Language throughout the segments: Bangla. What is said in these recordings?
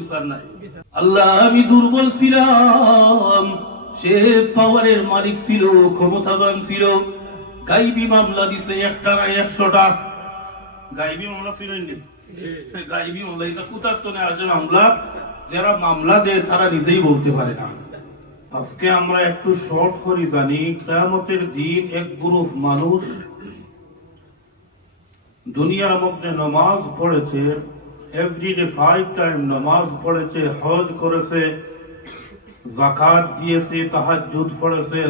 বিচার নাই। আল্লাহ আমি দুর্বল ছিলাম, সে পাওয়ারের মালিক ছিল, ক্ষমতাবান ছিল, গাইবী মামলা দিছে একটা না 100টা। গাইবী মামলা ছিল গাইবী মামলা, এটা কোথার তো আসে মামলা, যারা মামলা দেয় তারা নিজেই বলতে পারে না। আজকে আমরা একটু শর্ট করি জানি, কিয়ামতের দিন এক গ্রুপ মানুষ দুনিয়ার মধ্যে নামাজ পড়েছে, এভরিডে 5 টাইম নামাজ পড়েছে, হজ করেছে, যাকাত দিয়েছে, তাহাজ্জুদ পড়েছে,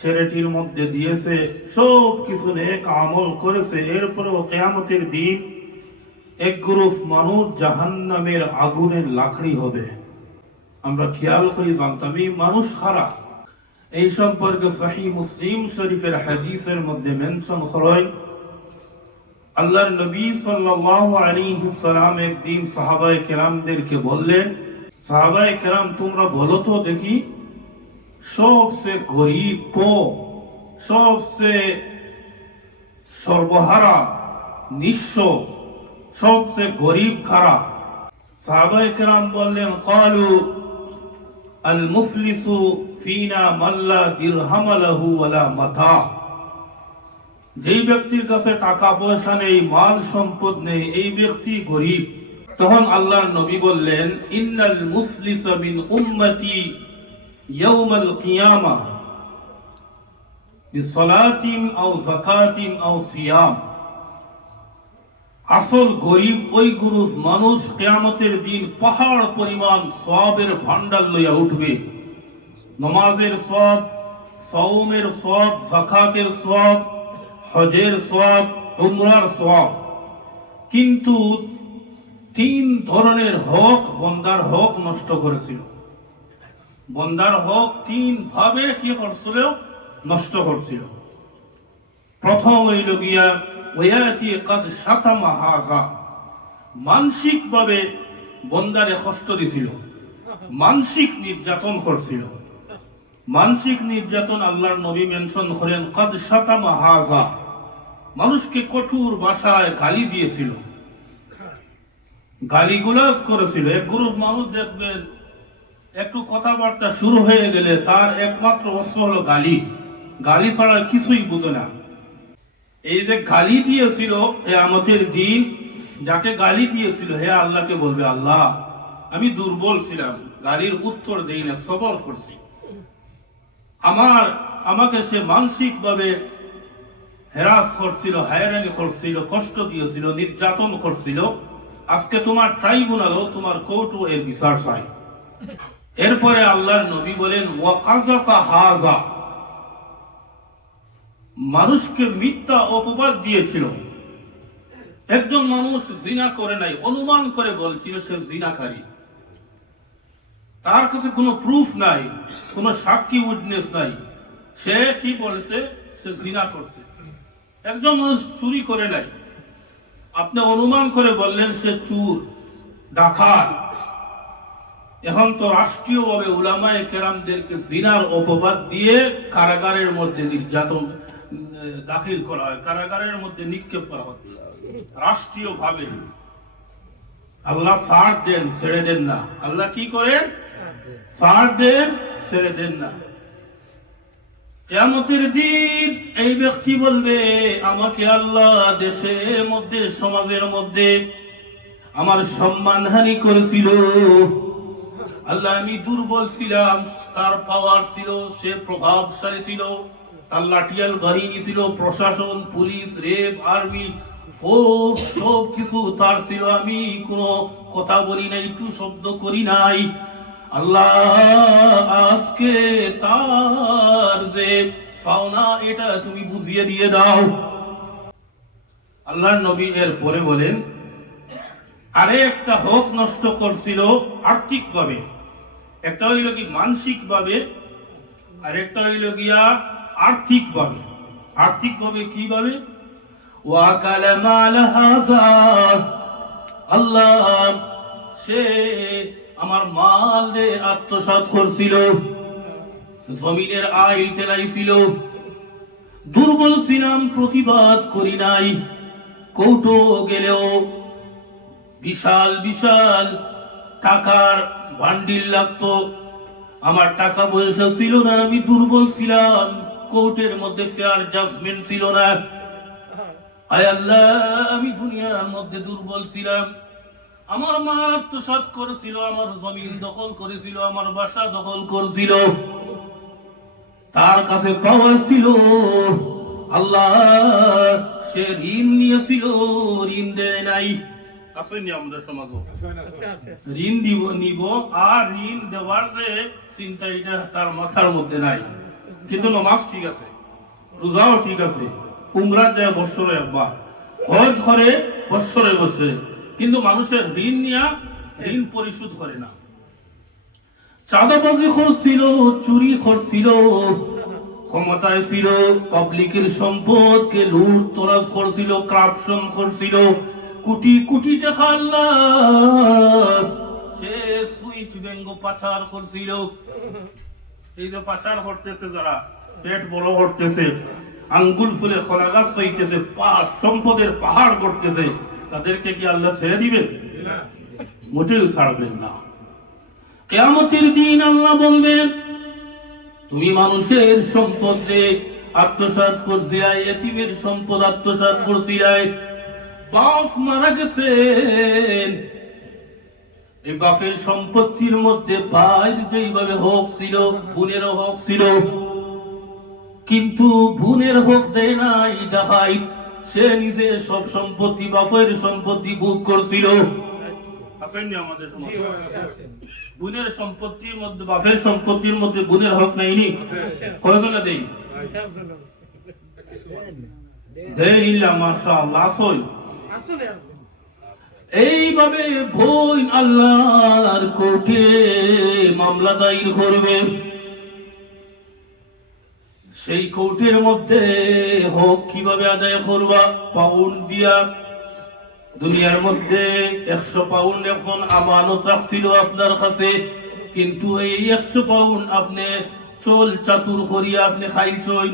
চ্যারিটির মধ্যে দিয়েছে, সব কিছু নেক আমল করেছে। এরপরেও কিয়ামতের দিন এক গ্রুপ মানুষ জাহান্নামের আগুনের লাকড়ি হবে। আমরা খেয়াল করি জানতাম এই মানুষ খারাপ। এই সম্পর্কে সহিহ মুসলিম শরীফের হাদিসের মধ্যে মেনশন হয়, আল্লাহর নবী সাল্লাল্লাহু আলাইহি সাল্লাম একদিন সাহাবায়ে কেরামদেরকে বললেন, সাহাবায়ে কেরাম তোমরা বলো তো দেখি, সবচেয়ে গরিব কো, সবচেয়ে সর্বহারা নিঃস্ব, সবচেয়ে গরিব খারাপ? সাহাবায়ে কেরাম বললেন, ক্বালু আল মুফলিসু ফিনা মান লা দিরহাম লাহু ওয়ালা মাতা। যেই ব্যক্তির কাছে টাকা পয়সা নেই, মাল সম্পদ নেই, এই ব্যক্তি গরিব। তখন আল্লাহর নবী বললেন, ইন্নাল মুফলিসা মিন উম্মতি ইয়াউমাল কিয়ামাহ বিসসালাতিন আও যাকাতিন আও সিয়াম। আসল গরিব ওই গ্রুপ মানুষ কিয়ামতের দিন পাহাড় পরিমাণ সওয়াবের ভান্ডার লইয়া উঠবে। নামাজের সওয়াব, সাওমের সওয়াব, যাকাতের সওয়াব, হজের সওয়াব, উমরার সওয়াব। কিন্তু 3 ধরনের হক, বন্দার হক নষ্ট করেছিল। বন্দার হক 3 ভাবে কি করছিল? নষ্ট করছিল। প্রথম হইল গিয়া ওয়ায়াতি কাদ শাতামা হাযা, মানসিক ভাবে বন্দারে কষ্ট দিছিল, মানসিক নির্যাতন করছিল। মানসিক নির্যাতন আল্লাহর নবী মেনশন করেন, কাদ শাতামা হাযা, মানুষকে কঠোর ভাষায় গালি দিয়েছিল, গালিগুলাজ করেছিল। এক গ্রুপ মানুষ দেখবেন একটু কথাবার্তা শুরু হয়ে গেলে তার একমাত্র অস্ত্র হলো গালি, গালি ছাড়া কিছুই বুঝে না। এই যে গালি দিয়েছিল, কিয়ামতের দিন যাকে গালি দিয়েছিল, হে আল্লাহকে বলবে, আল্লাহ আমি দুর্বল ছিলাম, গালির উত্তর দেই না, সবর করছি। আমাকে সে মানসিক ভাবে হেরাস করছিল, হয়রানি করছিল, কষ্ট দিয়েছিল, নির্যাতন করছিল। আজকে তোমার ট্রাইব্যুনালও, তোমার কোর্টও এর বিচার চাই। এরপরে আল্লাহর নবী বলেন, ওয়া কাযাফা হাযা, মানুষকে মিথ্যা অপবাদ দিয়েছিল। একজন মানুষ জিনা করে নাই, অনুমান করে বলছিল সে জিনাকারী, তার কাছে কোনো প্রুফ নাই, কোনো সাক্ষী উইটনেস নাই, সে কি বলেছে? সে জিনা করছে। একজন মানুষ চুরি করে নাই, আপনি অনুমান করে বললেন সে চোর, ডাকাত। এখন তো রাষ্ট্রীয়ভাবে উলামায়ে কেরামদেরকে জিনার অপবাদ দিয়ে কারাগারের মধ্যে নির্যাতন দাখিল করা হয়, কারাগারের মধ্যে নিক্ষেপ করা হয় রাষ্ট্রীয়ভাবে। আল্লাহ ছাড় দেন, ছেড়ে দেন না। আল্লাহ কি করেন? ছাড় দেন, ছেড়ে দেন না। কিয়ামতের দিন এই ব্যক্তি বলবে, আমাকে আল্লাহ দেশের মধ্যে, সমাজের মধ্যে আমার সম্মানহানি করেছিল। আল্লাহ আমি দুর্বল ছিলাম, তার পাওয়ার ছিল, সে প্রভাবশালী ছিল, তার লাঠিয়াল বাহিনী ছিল, প্রশাসন, পুলিশ, রেব, আর্মি, সব কিছু তার ছিল। আমি কোনো কথা বলি নাই, একটু শব্দ করি নাই। আল্লাহ আজকে তার যে পাওনা, এটা তুমি বুঝিয়ে দিয়ে দাও। আল্লাহর নবী এর পরে বলেন, আরে একটা হক নষ্ট করছিল আর্থিক ভাবে, একটা হইল কি মানসিক ভাবে, আর একটা হইল গিয়া আর্থিক ভাবে। আর্থিক ভাবে কিভাবে? ওয়াকালা মাল হাযা, আল্লাহ সে আমার মাল রে আত্মসাৎ করছিল, জমিনের আইল তেলাইছিল। দুর্বল ছিলাম, প্রতিবাদ করি নাই। কোর্টও গেলেও বিশাল বিশাল টাকার বান্ডিল লাগতো, আমার টাকা পয়সা ছিল না, আমি দুর্বল ছিলাম, কোর্টের মধ্যে ফেয়ার জাজমেন্ট ছিল না। আয় আল্লাহ, আমি দুনিয়ার মধ্যে দুর্বল ছিলাম, আমার মা আত্মসাৎ করেছিল, আমার জমিন দখল করেছিল, আমার বাসা দখল করেছিল, তার কাছে পাওয়ার ছিল। আল্লাহ সে ঋণ নিয়েছিল, ঋণ দেয় নাই। আসেনি আমরা সমাজ ঋণ নিব আর ঋণ দেওয়ার যে চিন্তা এটা তার মাথার মধ্যে নাই। কিন্তু নামাজ ঠিক আছে, রোজাও ঠিক আছে, উমরা যায় বৎসরে একবার, হজ করে বৎসরে বছরে, কিন্তু মানুষের ঋণ নিয়া ঋণ পরিশোধ করে না। চাঁদাবাজি করছিল, চুরি করছিল, ক্ষমতায় ছিল, পাবলিকের সম্পদকে লুট তরাজ করছিল, কারাপশন করছিল, কোটি কোটি টাকা আল্লাহ সে সুইচ ব্যাংক পাচার করছিল। এই যে পাচার করতেছে যারা, পেট বড় করতেছে, আঙ্গুল ফুলে খোলা গাছ হইতেছে, সম্পদের পাহাড় করতেছে, তাদেরকে কি আল্লাহ ছেড়ে দিবেন? মোটেও ছাড়বেন না। কিয়ামতের দিন আল্লাহ বলবেন, তুমি মানুষের সম্পদ আত্মসাৎ করছিলে, এতিমের সম্পদ আত্মসাৎ করছিলে, বাপ মারা গেছেন, এই বাপের সম্পত্তির মধ্যে ভাইয়ের যেইভাবে হক ছিল, বোনেরও হক ছিল, কিন্তু বোনের হক দেয় নাই ডাকাইত, সে নিজে সব সম্পত্তি, বাপের সম্পত্তি ভোগ করছিল। আসেননি আমাদের সমাজে বোনের সম্পত্তির মধ্যে, বাপের সম্পত্তির মধ্যে বোনের হক নাইনি? কয়জনে দেই? এইভাবে বোন আল্লাহর কোর্টে মামলা দায়ের করবে। সেই কোর্টের মধ্যে হক কিভাবে আদায় করবা? পাউন্ড দিয়া। দুনিয়ার মধ্যে 100 পাউন্ড এখন আমানত রাখছিল আপনার কাছে, কিন্তু এই 100 পাউন্ড আপনি চল চাতুর করিয়া আপনি খাইছই।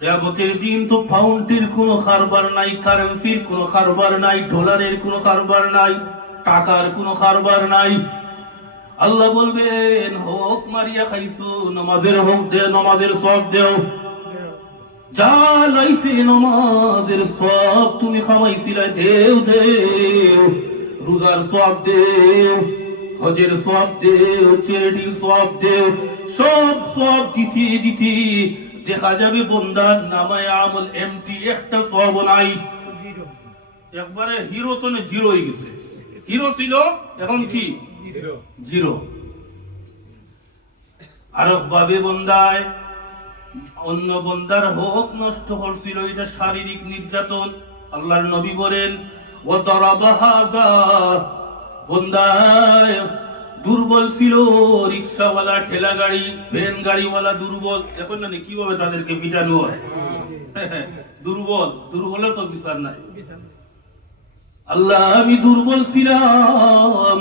কিয়ামতের দিন তো পাউন্ডের কোনো কারবার নাই, কারেন্সির কোনো কারবার নাই, ডলারের কোনো কারবার নাই, টাকার কোনো কারবার নাই। আল্লাহ বলবেন, হক মারিয়া খাইছো, নামাজের হক দে, নামাজের সওয়াব দেও। যা লাইফে নামাজের সওয়াব তুমি খামাইছিলা দেও দেও, রোজার সওয়াব দেও, হজের সওয়াব দেও, চ্যারিটির সওয়াব দেও, সব সওয়াব দিতে দিতে দেখা যাবে বন্দার নামায়ে আমল এমটি, একটা সওয়াব নাই, জিরো। একবারে হিরো তো জিরো হয়ে গেছে। হিরো ছিল, এখন কি জিরো। আরেক ভাবে বন্দায় অন্য বন্দার হক নষ্ট করছিল, এটা শারীরিক নির্যাতন। আল্লাহর নবী বলেন, ও দরাবা হাযা, বন্দায় দুর্বল ছিল, রিকশাওয়ালা, ঠেলা গাড়ি, ভ্যান গাড়িওয়ালা দুর্বল, এখন না কিভাবে তাদেরকে পিটানো হয়। দুর্বল, দুর্বলে তো বিচার নাই। আল্লাহ আমি দুর্বল ছিলাম,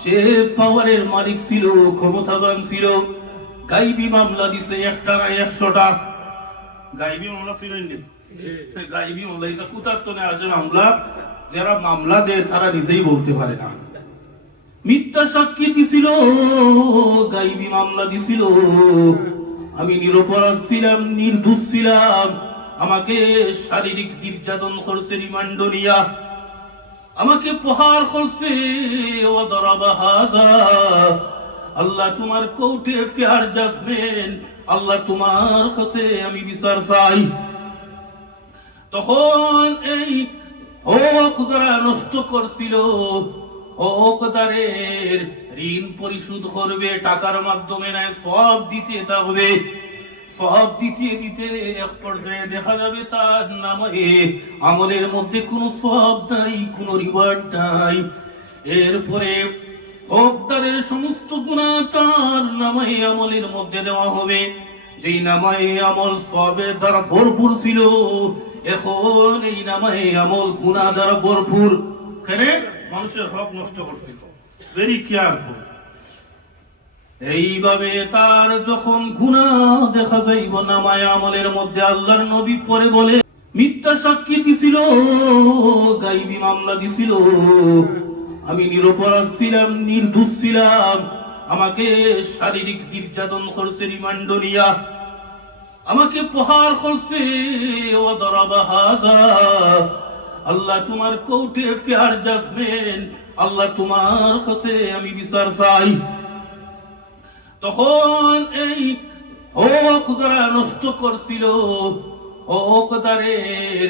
সে পাওয়ারের মালিক ছিল, ক্ষমতাবান ছিল, গাইবি মামলা দিছে, একটা না 100টা গাইবি মামলা ছিল। গাইবি মামলা এটা কোথার তো আসে মামলা, যারা মামলা দেয় তারা নিজেই বলতে পারে না। মিথ্যা সাক্ষী দিছিল, গাইবি মামলা দিছিল, আমি নিরপরাধ ছিলাম, নির্দোষ ছিলাম, আমাকে শারীরিক নির্যাতন করছে, রিমান্ড নিয়া আমাকে প্রহার করছে। ও দরাবা হাযা, আল্লাহ তোমার কোর্টে ফেয়ার জাজমেন্ট, আল্লাহ তোমার কাছে আমি বিচার চাই। তখন এই হক যারা নষ্ট করছিল, হকদারের ঋণ পরিশোধ করবে, টাকার মাধ্যমে নয়, সব দিতে থাকবে। সব দিতে দিতে এক পর্যায়ে দেখা যাবে তার নামে আমলের মধ্যে কোনো সওয়াব নাই, কোনো রিওয়ার্ড নাই। এরপরে হকদারের সমস্ত গুনাহ তার নামে আমলের মধ্যে দেওয়া হবে। যেই নামে আমল সওয়াবের দ্বারা ভরপুর ছিল, এখন এই নামে আমল গুনাহ দ্বারা ভরপুর। কেন? মানুষের হক নষ্ট করছিল। Very careful. এইভাবে তার যখন গুনাহ দেখা যাইব নামায়ে আমলের মধ্যে, আল্লাহর নবী পরে বলে, মিথ্যা সাক্ষী দিছিল, গাইবি মামলা দিছিল, আমি নিরপরাধ ছিলাম, নির্দোষ ছিলাম, আমাকে শারীরিক নির্যাতন করছে রিমান্ড নিয়া, আমাকে প্রহার করছে। আল্লাহ তোমার কোর্টে ফেয়ার জাজমেন্ট, আল্লাহ তোমার কাছে আমি বিচার চাই। তখন এই হক যারা নষ্ট করছিল, হকদারের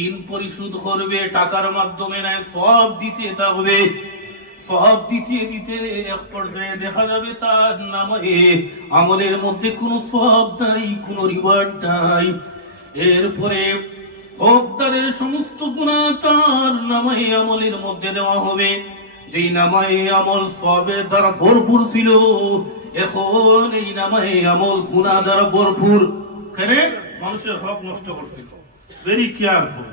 ঋণ পরিশোধ করবে, টাকার মাধ্যমে নয়, সব দিতে থাকবে। সব দিতে দিতে এক পর্যায়ে দেখা যাবে তার নামে আমলের মধ্যে কোনো সব নাই, কোনো রিওয়ার্ড নাই। এরপরে হকদারের সমস্ত গুনাহ তার নামে আমলের মধ্যে দেওয়া হবে, যেই নামে আমল সবের দ্বারা ভরপুর ছিল, এখন এই নামে আমল গুনাহ দ্বারা ভরপুর। কেন? মানুষের হক নষ্ট করছিল। Very careful.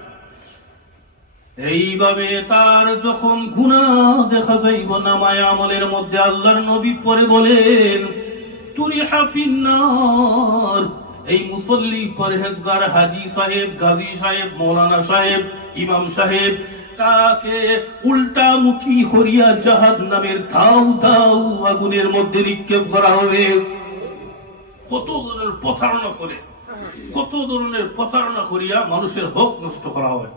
এইভাবে তার যখন গুনাহ দেখা যাইব নামায় আমলের মধ্যে, আল্লাহর নবী পরে বলেন তুরিহা ফিন্নার। এই মুসল্লি, পরহেজগার, হাজী সাহেব, গাজী সাহেব, মৌলানা সাহেব, ইমাম সাহেব, তাকে উল্টা মুখী হরিয়া জাহান্নামের ধাউ ধাউ আগুনের মধ্যে নিক্ষেপ করা হবে। কত ধরনের প্রতারণা করে, কত ধরনের প্রতারণা করিয়া মানুষের হক নষ্ট করা হয়।